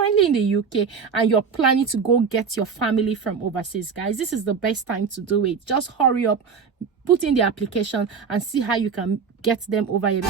currently in the UK and you're planning to go get your family from overseas, guys, this is the best time to do it. Just hurry up, put in the application and see how you can get them over here.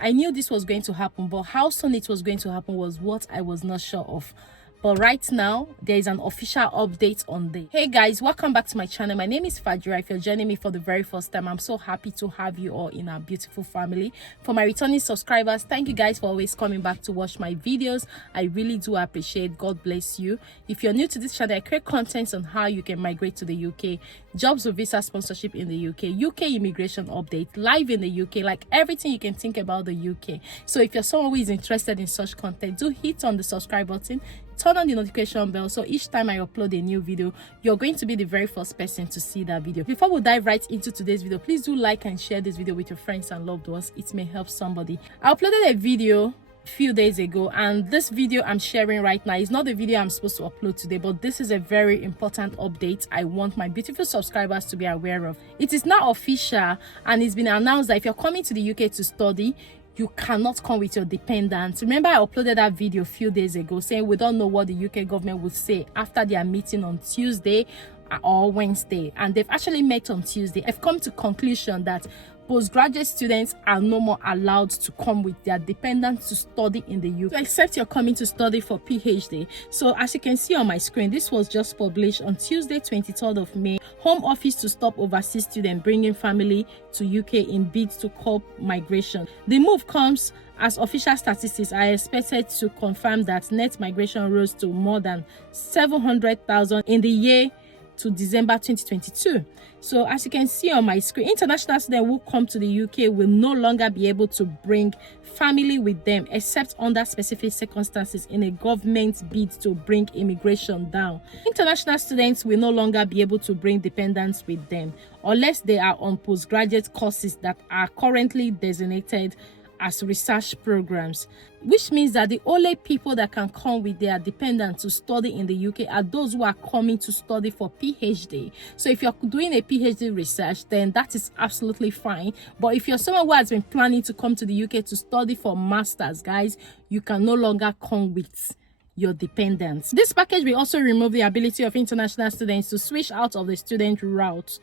I knew this was going to happen, but how soon it was going to happen was what I was not sure of. But right now, there is an official update on this. Hey guys, welcome back to my channel. My name is Fadira. If you're joining me for the very first time, I'm so happy to have you all in our beautiful family. For my returning subscribers, thank you guys for always coming back to watch my videos. I really do appreciate. God bless you. If you're new to this channel, I create content on how you can migrate to the UK, jobs with visa sponsorship in the UK immigration update, live in the UK, like everything you can think about the UK. So if you're someone who is interested in such content, do hit on the subscribe button, turn on the notification bell, so each time I upload a new video, you're going to be the very first person to see that video. Before we dive right into today's video, please do like and share this video with your friends and loved ones. It may help somebody. I uploaded a video a few days ago, and this video I'm sharing right now is not the video I'm supposed to upload today, but this is a very important update I want my beautiful subscribers to be aware of. It is now official, and it's been announced that if you're coming to the UK to study, you cannot come with your dependents. Remember, I uploaded that video a few days ago saying we don't know what the UK government would say after their meeting on Tuesday or Wednesday, and they've actually met on Tuesday. I've come to conclusion that postgraduate students are no more allowed to come with their dependents to study in the UK, except you're coming to study for PhD. So as you can see on my screen, this was just published on Tuesday, 23rd of May. Home Office to stop overseas students bringing family to UK in bids to curb migration. The move comes as official statistics are expected to confirm that net migration rose to more than 700,000 in the year to December 2022. So as you can see on my screen, international students who come to the UK will no longer be able to bring family with them except under specific circumstances in a government bid to bring immigration down. International students will no longer be able to bring dependents with them unless they are on postgraduate courses that are currently designated as research programs, which means that the only people that can come with their dependents to study in the UK are those who are coming to study for PhD. So if you're doing a PhD research, then that is absolutely fine. But if you're someone who has been planning to come to the UK to study for masters, guys, you can no longer come with your dependents. This package will also remove the ability of international students to switch out of the student route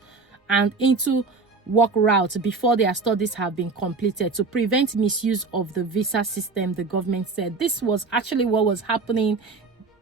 and into work route before their studies have been completed to prevent misuse of the visa system, the government said. This was actually what was happening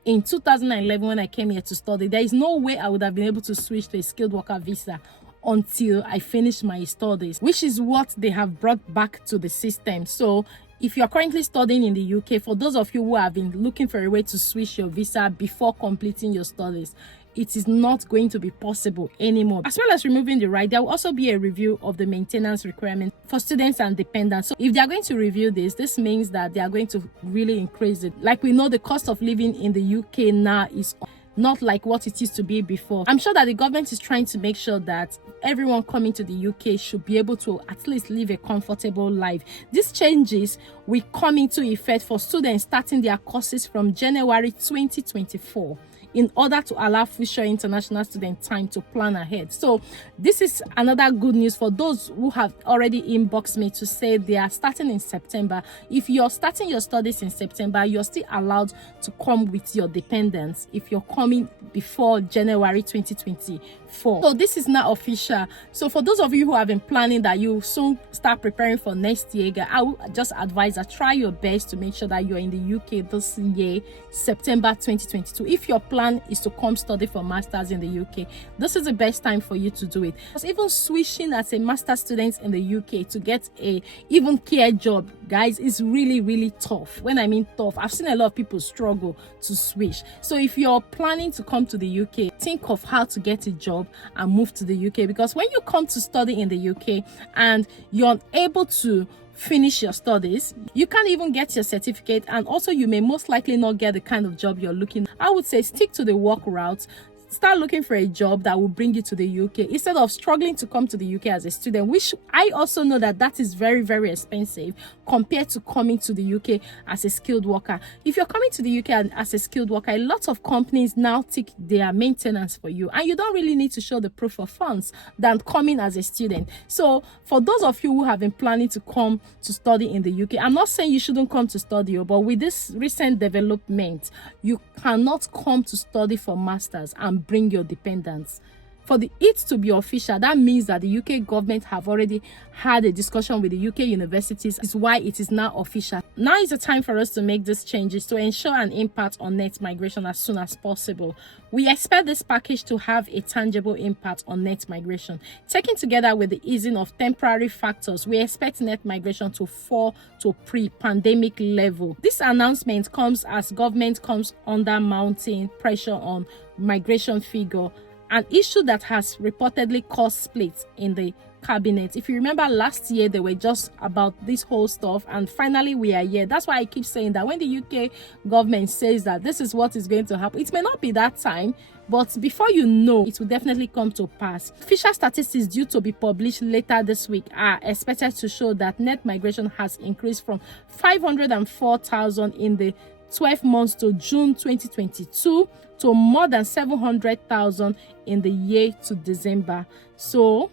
in 2011 when I came here to study. There is no way I would have been able to switch to a skilled worker visa until I finished my studies, which is what they have brought back to the system. So if you're currently studying in the UK, for those of you who have been looking for a way to switch your visa before completing your studies, it is not going to be possible anymore. As well as removing the right, there will also be a review of the maintenance requirement for students and dependents. So if they are going to review this means that they are going to really increase it. Like we know, the cost of living in the UK now is not like what it used to be before. I'm sure that the government is trying to make sure that everyone coming to the UK should be able to at least live a comfortable life. These changes will come into effect for students starting their courses from January 2024. In order to allow future international students time to plan ahead. So this is another good news for those who have already inboxed me to say they are starting in September. If you're starting your studies in September, you're still allowed to come with your dependents if you're coming before January 2024. So this is now official. So for those of you who have been planning that you soon start preparing for next year, I would just advise that try your best to make sure that you're in the UK this year, September 2022. If your plan is to come study for masters in the UK, this is the best time for you to do it. Because even switching as a master student in the UK to get a even care job, guys, is really tough. When I mean tough, I've seen a lot of people struggle to switch. So if you're planning to come to the UK, think of how to get a job and move to the UK, because when you come to study in the UK and you're unable to finish your studies, you can't even get your certificate, and also you may most likely not get the kind of job you're looking. I would say stick to the work route, start looking for a job that will bring you to the UK instead of struggling to come to the UK as a student, which I also know that is very, very expensive compared to coming to the UK as a skilled worker. If you're coming to the UK as a skilled worker, a lot of companies now take their maintenance for you, and you don't really need to show the proof of funds than coming as a student. So for those of you who have been planning to come to study in the UK, I'm not saying you shouldn't come to study, but with this recent development, you cannot come to study for masters and bring your dependents. For it to be official, that means that the UK government have already had a discussion with the UK universities. Is why it is now official. Now is the time for us to make these changes to ensure an impact on net migration as soon as possible. We expect this package to have a tangible impact on net migration. Taken together with the easing of temporary factors, we expect net migration to fall to pre-pandemic level. This announcement comes as government comes under mounting pressure on migration figure, an issue that has reportedly caused splits in the cabinet. If you remember last year, they were just about this whole stuff, and finally we are here. That's why I keep saying that when the UK government says that this is what is going to happen, it may not be that time, but before you know, it will definitely come to pass. Official statistics due to be published later this week are expected to show that net migration has increased from 504,000 in the 12 months to June 2022 to more than 700,000 in the year to December. So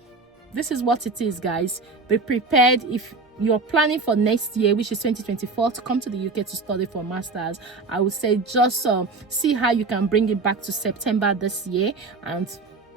this is what it is, guys. Be prepared if you're planning for next year, which is 2024, to come to the UK to study for masters. I would say just see how you can bring it back to September this year and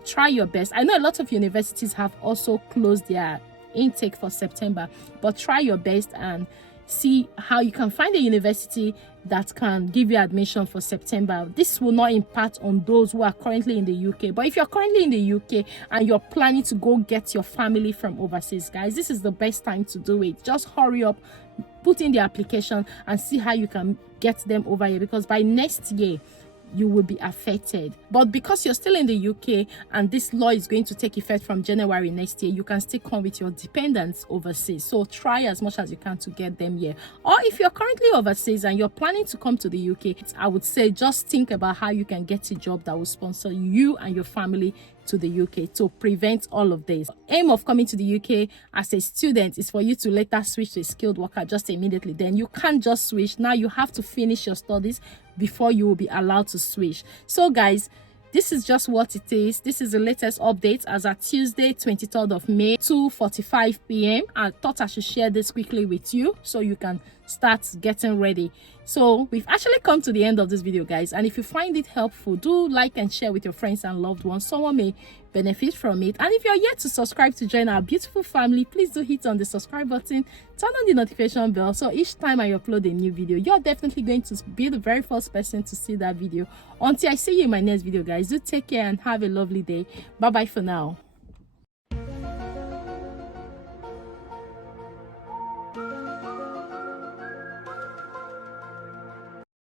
try your best. I know a lot of universities have also closed their intake for September, but try your best and see how you can find a university that can give you admission for September. This will not impact on those who are currently in the UK, but if you're currently in the UK and you're planning to go get your family from overseas, guys, this is the best time to do it. Just hurry up, put in the application and see how you can get them over here, because by next year you will be affected. But because you're still in the UK and this law is going to take effect from January next year, you can still come with your dependents overseas. So try as much as you can to get them here. Or if you're currently overseas and you're planning to come to the UK, I would say just think about how you can get a job that will sponsor you and your family to the UK to prevent all of this. Aim of coming to the UK as a student is for you to later switch to a skilled worker just immediately. Then you can't just switch. Now you have to finish your studies before you will be allowed to switch. So guys, this is just what it is. This is the latest update as at Tuesday 23rd of May 2:45 p.m. I thought I should share this quickly with you so you can start getting ready. So we've actually come to the end of this video, guys, and if you find it helpful, do like and share with your friends and loved ones. Someone may benefit from it. And if you're yet to subscribe to join our beautiful family, please do hit on the subscribe button, turn on the notification bell, so each time I upload a new video, you're definitely going to be the very first person to see that video. Until I see you in my next video, guys, do take care and have a lovely day. Bye bye for now.